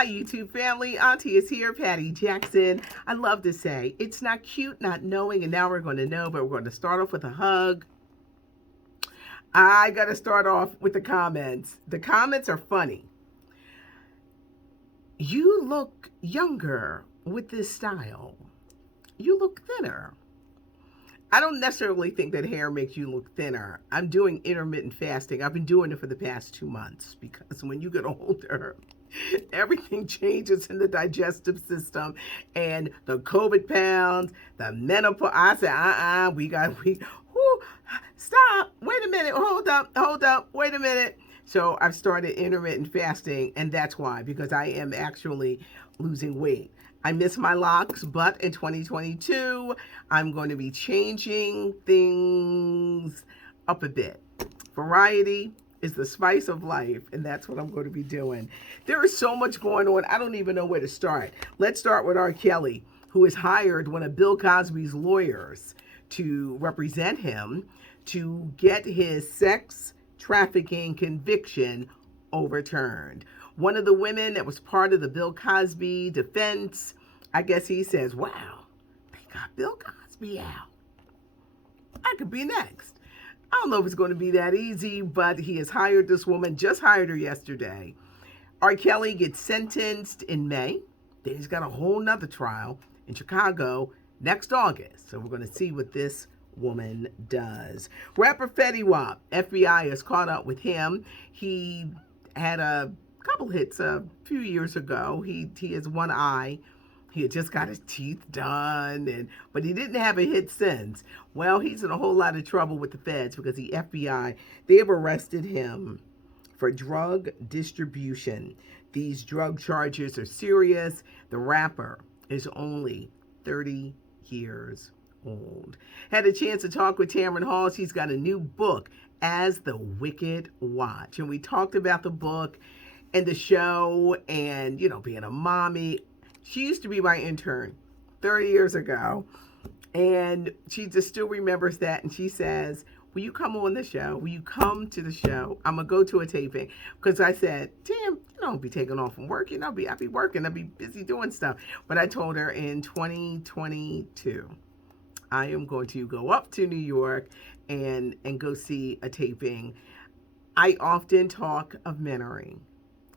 Hi, YouTube family. Auntie is here, Patty Jackson. I love to say it's not cute not knowing, and now we're going to know, but we're going to start off with a hug. I got to start off with the comments. The comments are funny. You look younger with this style. You look thinner. I don't necessarily think that hair makes you look thinner. I'm doing intermittent fasting. I've been doing it for the past 2 months because when you get older, everything changes in the digestive system and the COVID pounds, the menopause. I said, whoo, stop, wait a minute, hold up, wait a minute. So I've started intermittent fasting, and that's why, because I am actually losing weight. I miss my locks, but in 2022, I'm going to be changing things up a bit. Variety is the spice of life, and that's what I'm going to be doing. There is so much going on. I don't even know where to start. Let's start with R. Kelly, who has hired one of Bill Cosby's lawyers to represent him to get his sex trafficking conviction overturned. One of the women that was part of the Bill Cosby defense, I guess he says, wow, they got Bill Cosby out. I could be next. I don't know if it's going to be that easy, but he has hired this woman, just hired her yesterday. R. Kelly gets sentenced in May. Then he's got a whole nother trial in Chicago next August. So we're going to see what this woman does. Rapper Fetty Wap, FBI has caught up with him. He had a couple hits a few years ago. He has one eye. He had just got his teeth done, but he didn't have a hit since. Well, he's in a whole lot of trouble with the feds because the FBI, they have arrested him for drug distribution. These drug charges are serious. The rapper is only 30 years old. Had a chance to talk with Tamron Hall. She's got a new book, As the Wicked Watch. And we talked about the book and the show and, being a mommy. She used to be my intern 30 years ago, and she just still remembers that. And she says, will you come on the show? Will you come to the show? I'm going to go to a taping. Because I said, Tam, don't be taking off from work. I'll be working. I'll be busy doing stuff. But I told her in 2022, I am going to go up to New York and go see a taping. I often talk of mentoring,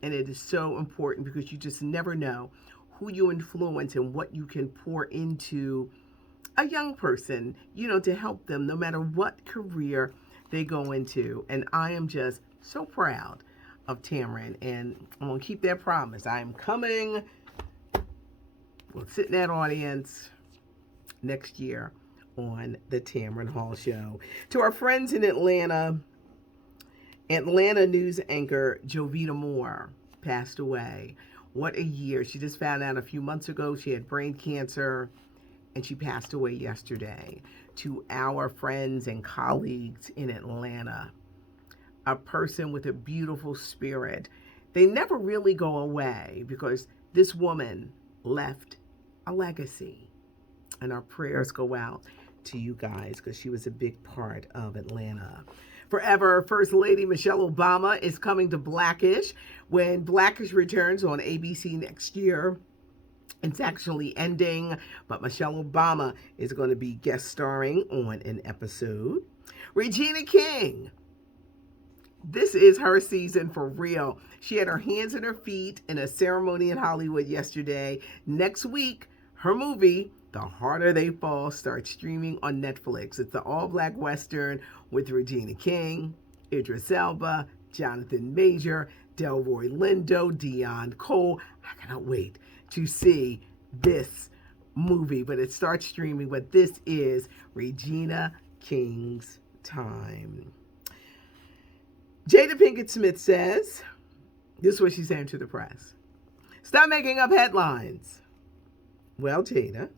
and it is so important because you just never know who you influence and what you can pour into a young person, to help them no matter what career they go into. And I am just so proud of Tamron, and I'm going to keep that promise. I am coming. We'll sit in that audience next year on the Tamron Hall Show. To our friends in Atlanta news anchor Jovita Moore passed away. What a year. She just found out a few months ago she had brain cancer, and she passed away yesterday. To our friends and colleagues in Atlanta, a person with a beautiful spirit. They never really go away because this woman left a legacy. And our prayers go out to you guys because she was a big part of Atlanta. Forever, First Lady Michelle Obama is coming to Blackish. When Blackish returns on ABC next year, it's actually ending, but Michelle Obama is going to be guest starring on an episode. Regina King. This is her season for real. She had her hands and her feet in a ceremony in Hollywood yesterday. Next week, her movie, The Harder They Fall, starts streaming on Netflix. It's the all-black Western with Regina King, Idris Elba, Jonathan Major, Delroy Lindo, Dion Cole. I cannot wait to see this movie, but it starts streaming. But this is Regina King's time. Jada Pinkett Smith says, this is what she's saying to the press. Stop making up headlines. Well, Jada,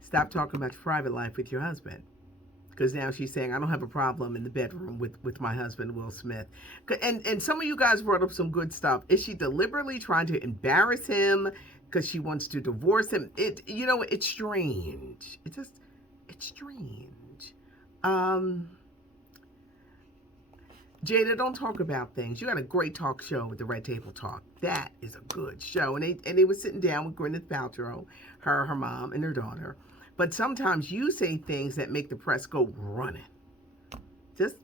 stop talking about your private life with your husband. Because now she's saying, I don't have a problem in the bedroom with my husband, Will Smith. And some of you guys brought up some good stuff. Is she deliberately trying to embarrass him because she wants to divorce him? It's strange. It's strange. Jada, don't talk about things. You got a great talk show with the Red Table Talk. That is a good show. And they were sitting down with Gwyneth Paltrow, her mom, and her daughter. But sometimes you say things that make the press go running. Just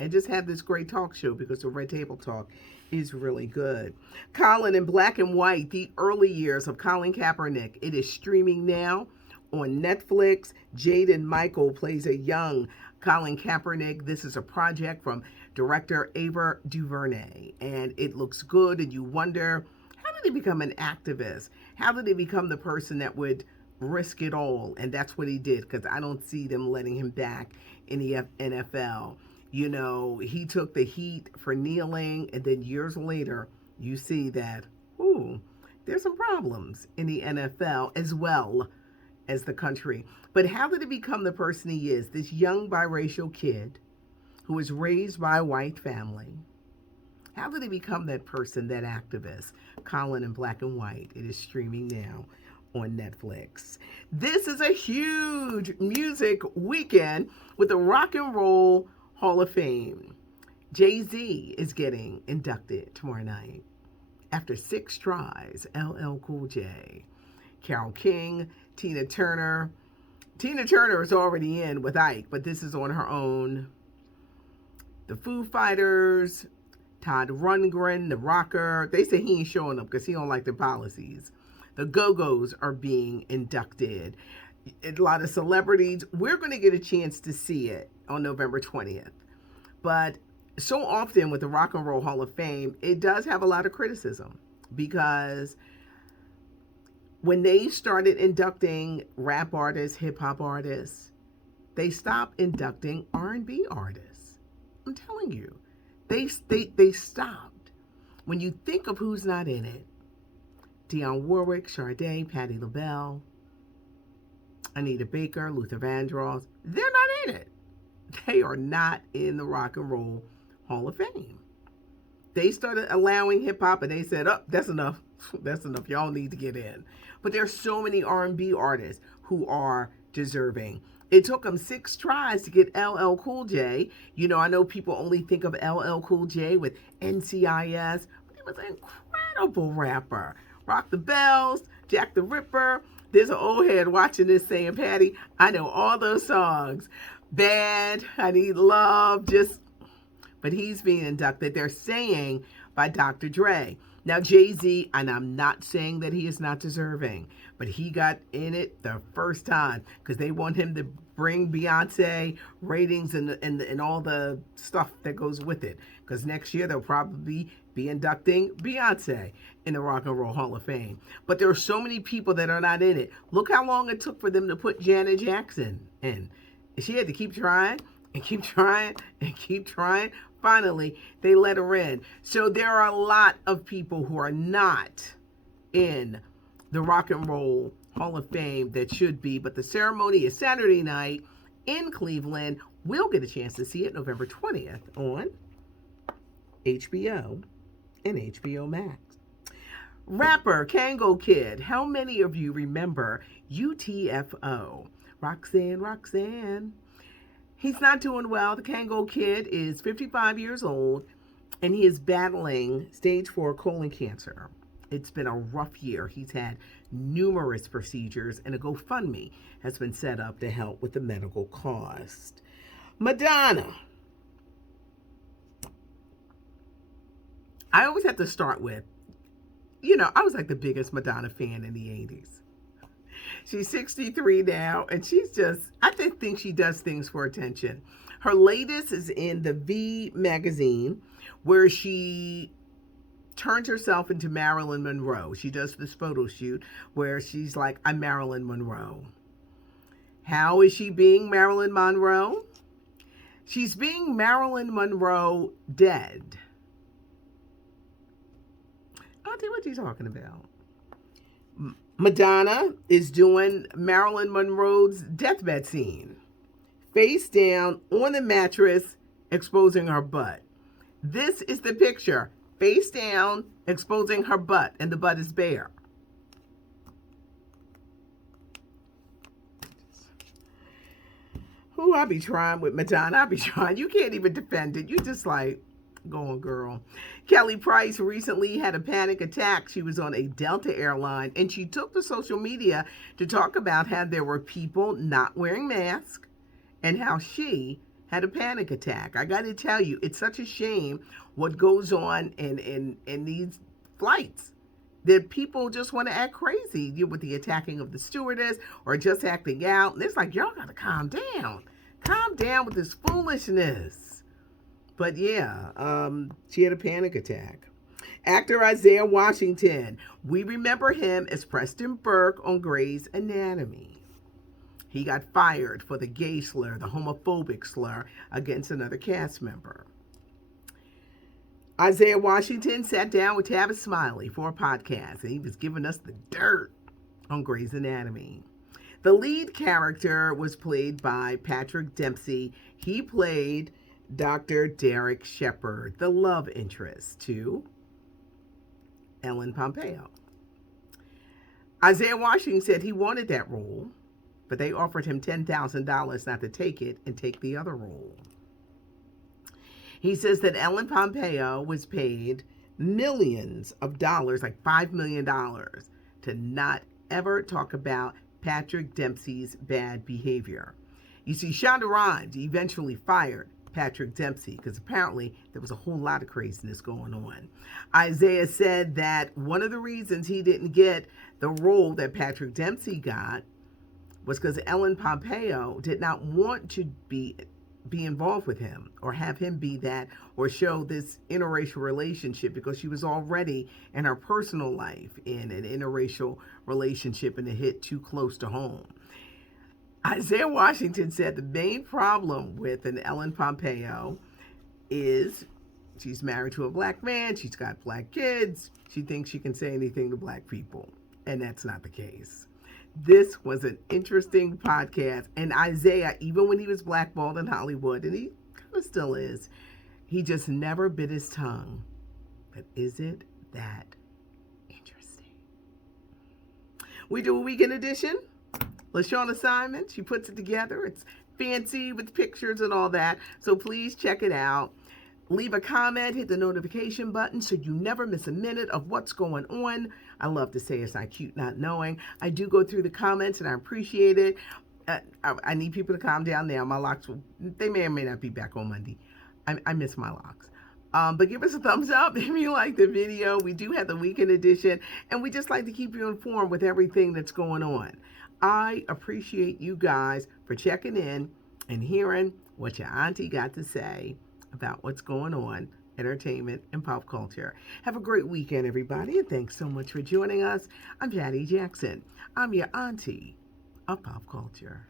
and just have this great talk show because the Red Table Talk is really good. Colin in Black and White, the early years of Colin Kaepernick. It is streaming now on Netflix. Jaden Michael plays a young Colin Kaepernick. This is a project from director Ava DuVernay, and it looks good, and you wonder, how did he become an activist? How did he become the person that would risk it all? And that's what he did, because I don't see them letting him back in the NFL. You know, he took the heat for kneeling, and then years later, you see that, there's some problems in the NFL as well as the country. But how did he become the person he is? This young biracial kid who was raised by a white family. How did he become that person, that activist? Colin in Black and White. It is streaming now on Netflix. This is a huge music weekend with the Rock and Roll Hall of Fame. Jay-Z is getting inducted tomorrow night. After 6 tries, LL Cool J, Carole King, Tina Turner. Tina Turner is already in with Ike, but this is on her own. The Foo Fighters, Todd Rundgren, the rocker. They say he ain't showing up because he don't like their policies. The Go-Go's are being inducted. A lot of celebrities. We're going to get a chance to see it on November 20th. But so often with the Rock and Roll Hall of Fame, it does have a lot of criticism because when they started inducting rap artists, hip-hop artists, they stopped inducting R&B artists. I'm telling you, they stopped. When you think of who's not in it, Dionne Warwick, Sade, Patti LaBelle, Anita Baker, Luther Vandross, they're not in it. They are not in the Rock and Roll Hall of Fame. They started allowing hip-hop and they said, that's enough. That's enough. Y'all need to get in. But there's so many R&B artists who are deserving. It took them 6 tries to get LL Cool J. You know, I know people only think of LL Cool J with NCIS, but he was an incredible rapper. Rock the Bells, Jack the Ripper. There's an old head watching this saying, Patty, I know all those songs. Bad, I Need Love, but he's being inducted. They're saying by Dr. Dre. Now, Jay-Z, and I'm not saying that he is not deserving, but he got in it the first time because they want him to bring Beyonce ratings and all the stuff that goes with it. Because next year they'll probably be inducting Beyonce in the Rock and Roll Hall of Fame. But there are so many people that are not in it. Look how long it took for them to put Janet Jackson in. She had to keep trying and keep trying and keep trying. Finally, they let her in. So there are a lot of people who are not in the Rock and Roll Hall of Fame that should be. But the ceremony is Saturday night in Cleveland. We'll get a chance to see it November 20th on HBO and HBO Max. Rapper Kango Kid. How many of you remember UTFO? Roxanne Roxanne. He's not doing well. The Kango Kid is 55 years old, and he is battling stage 4 colon cancer. It's been a rough year. He's had numerous procedures, and a GoFundMe has been set up to help with the medical cost. Madonna. I always have to start with, I was like the biggest Madonna fan in the 80s. She's 63 now, and I think she does things for attention. Her latest is in the V magazine, where she turns herself into Marilyn Monroe. She does this photo shoot where she's like, I'm Marilyn Monroe. How is she being Marilyn Monroe? She's being Marilyn Monroe dead. Auntie, what are you talking about? Madonna is doing Marilyn Monroe's deathbed scene. Face down on the mattress, exposing her butt. This is the picture. Face down, exposing her butt, and the butt is bare. Ooh, I be trying with Madonna. I be trying. You can't even defend it. You just like, go on, girl. Kelly Price recently had a panic attack. She was on a Delta airline and she took to social media to talk about how there were people not wearing masks and how she had a panic attack. I got to tell you, it's such a shame what goes on in these flights that people just want to act crazy with the attacking of the stewardess or just acting out. And it's like, y'all got to calm down. Calm down with this foolishness. But yeah, she had a panic attack. Actor Isaiah Washington. We remember him as Preston Burke on Grey's Anatomy. He got fired for the gay slur, the homophobic slur against another cast member. Isaiah Washington sat down with Tavis Smiley for a podcast, and he was giving us the dirt on Grey's Anatomy. The lead character was played by Patrick Dempsey. He played Dr. Derek Shepherd, the love interest to Ellen Pompeo. Isaiah Washington said he wanted that role, but they offered him $10,000 not to take it and take the other role. He says that Ellen Pompeo was paid millions of dollars, like $5 million, to not ever talk about Patrick Dempsey's bad behavior. You see, Shonda Rhimes eventually fired Patrick Dempsey because apparently there was a whole lot of craziness going on. Isaiah said that one of the reasons he didn't get the role that Patrick Dempsey got was because Ellen Pompeo did not want to be involved with him or have him be that or show this interracial relationship because she was already in her personal life in an interracial relationship and it hit too close to home. Isaiah Washington said the main problem with an Ellen Pompeo is she's married to a black man, she's got black kids, she thinks she can say anything to black people, and that's not the case. This was an interesting podcast, and Isaiah, even when he was blackballed in Hollywood, and he kind of still is, he just never bit his tongue. But isn't that interesting? We do a weekend edition. LaShawn Simon, she puts it together. It's fancy with pictures and all that, so please check it out. Leave a comment, hit the notification button so you never miss a minute of what's going on. I love to say it's not cute not knowing. I do go through the comments and I appreciate it. I need people to calm down now. My locks, they may or may not be back on Monday. I miss my locks. But give us a thumbs up if you like the video. We do have the weekend edition, and we just like to keep you informed with everything that's going on. I appreciate you guys for checking in and hearing what your auntie got to say about what's going on, entertainment and pop culture. Have a great weekend, everybody, and thanks so much for joining us. I'm Patty Jackson. I'm your auntie of pop culture.